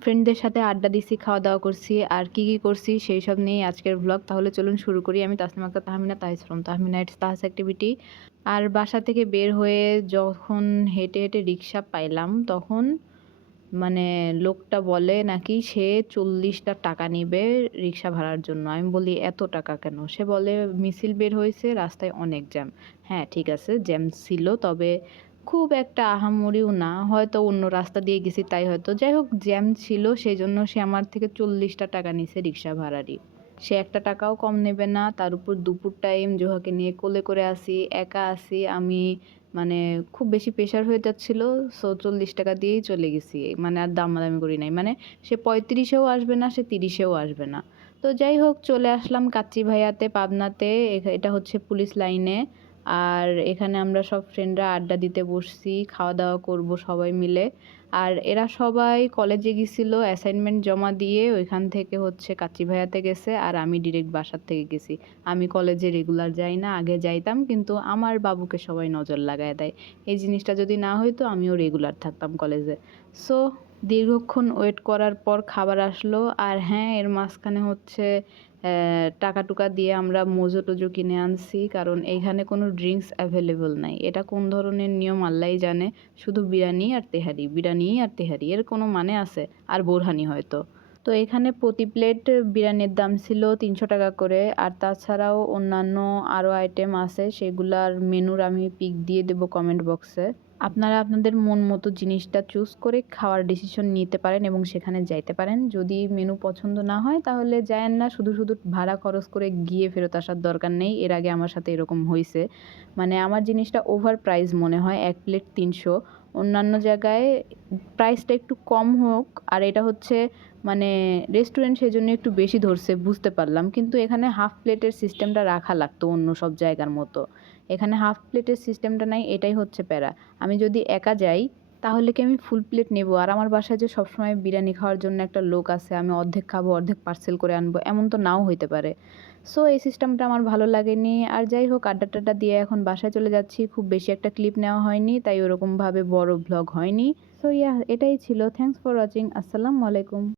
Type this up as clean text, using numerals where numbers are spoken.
ফ্রেন্ডদের সাথে আড্ডা দিছি, খাওয়া-দাওয়া করছি। আর কি, কি করছি সেই সব নিয়েই আজকের ভ্লগ। তাহলে চলুন শুরু করি। আমি তাসনিম আক্তার তাহমিনা, তাহিস ফ্রম তাহমিনা ইটস তাহস অ্যাক্টিভিটি। আর বাসা থেকে বের হয়ে যখন হেঁটে, হেঁটে রিক্সা পাইলাম তখন মানে লোকটা বলে নাকি সে ৳৪০ নিবে রিক্সা ভাড়ার জন্য। আমি বলি, "এত টাকা কেন?" সে বলে, "মিছিল বের হইছে, রাস্তায় অনেক জ্যাম।" হ্যাঁ, ঠিক আছে, জ্যাম ছিল। তবে খুব একটা আহামরিও না। হয়তো অন্য রাস্তা দিয়ে গেছি তাই হয়তো। যাই হোক, জ্যাম ছিল সেজন্য সে আমার থেকে ৳৪০ নিছে রিক্সা ভাড়ারই। সে ৳১ কম নেবে না। তার উপর দুপুর টাইম, জোহাকে নিয়ে কোলে করে আছি, একা আছি আমি। মানে খুব বেশি প্রেশার হয়ে যাচ্ছিল। সো ৳৪০ দিয়েই চলে গেছি। মানে আর দামাদামি করি নাই। মানে সে ৩৫ এও আসবে না, সে ৩০ এও আসবে না। তো যাই হোক, চলে আসলাম কাচ্চি ভাইয়াতে, পাবনাতে। এটা হচ্ছে পুলিশ লাইনে। আর এখানে আমরা সব ফ্রেন্ডরা আড্ডা দিতে বসছি, খাওয়া-দাওয়া করব সবাই মিলে। আর এরা সবাই কলেজে গেছিল অ্যাসাইনমেন্ট জমা দিয়ে, ওইখান থেকে হচ্ছে কাচ্চি ভাইয়াতে গেছে আর আমি ডিরেক্ট বাসার থেকে গেছি। আমি কলেজে রেগুলার যাই না, আগে যাইতাম কিন্তু আমার বাবুকে সবাই নজর লাগায় দেয়। এই জিনিসটা যদি না হইতো আমিও রেগুলার থাকতাম কলেজে। সো দীর্ঘক্ষণ ওয়েট করার পর খাবার আসলো। আর হ্যাঁ, এর মাঝখানে হচ্ছে টাকা-টুকা দিয়ে আমরা মোজো-টোজো কিনে আনছি, কারণ এইখানে কোনো ড্রিঙ্কস অ্যাভেলেবল নাই। এটা কোন ধরনের নিয়ম আল্লাহই জানে। শুধু বিরিয়ানি আর তেহারি, বিরিয়ানি আর তেহারি, এর কোনো মানে আছে? আর বোরহানি হয়তো। তো এখানে প্রতি প্লেট বিরিয়ানির দাম ছিল ৳৩০০ করে। আর তাছাড়াও অন্যান্য আরও আইটেম আছে, সেগুলার মেনুর আমি পিক দিয়ে দেবো কমেন্ট বক্সে। আপনারা আপনাদের মন মতো জিনিসটা চুজ করে খাওয়ার ডিসিশন নিতে পারেন এবং সেখানে যাইতে পারেন। যদি মেনু পছন্দ না হয় তাহলে যায়েন না। শুধু, শুধু ভাড়া খরচ করে গিয়ে ফেরত আসার দরকার নেই। এর আগে আমার সাথে এরকম হইছে। মানে আমার জিনিসটা ওভার প্রাইস মনে হয়। ১ প্লেট ৩০০। অন্যান্য জায়গায় প্রাইসটা একটু কম হোক, আর এটা হচ্ছে মানে রেস্টুরেন্ট, সেজন্য একটু বেশি ধরছে বুঝতে পারলাম। কিন্তু এখানে হাফ প্লেটের সিস্টেমটা রাখা লাগতো অন্য সব জায়গার মতো। এখানে হাফ প্লেটের সিস্টেমটা নাই, এটাই হচ্ছে প্যারা। আমি যদি একা যাই তাহলে কি আমি ফুল প্লেট নেব? আর আমার বাসায় যে সবসময় বিরিয়ানি খাওয়ার জন্য একটা লোক আছে, আমি অর্ধেক খাবো, অর্ধেক পার্সেল করে আনবো, এমন তো নাও হইতে পারে। সো এই সিস্টেমটা আমার ভালো লাগেনি। আর যাই হোক, আড্ডা-টাড্ডা দিয়ে এখন বাসায় চলে যাচ্ছি। খুব বেশি একটা ক্লিপ নেওয়া হয়নি, তাই ওরকমভাবে বড় ভ্লগ হয়নি। সো এটাই ছিল। Thanks for watching. আসসালামু আলাইকুম।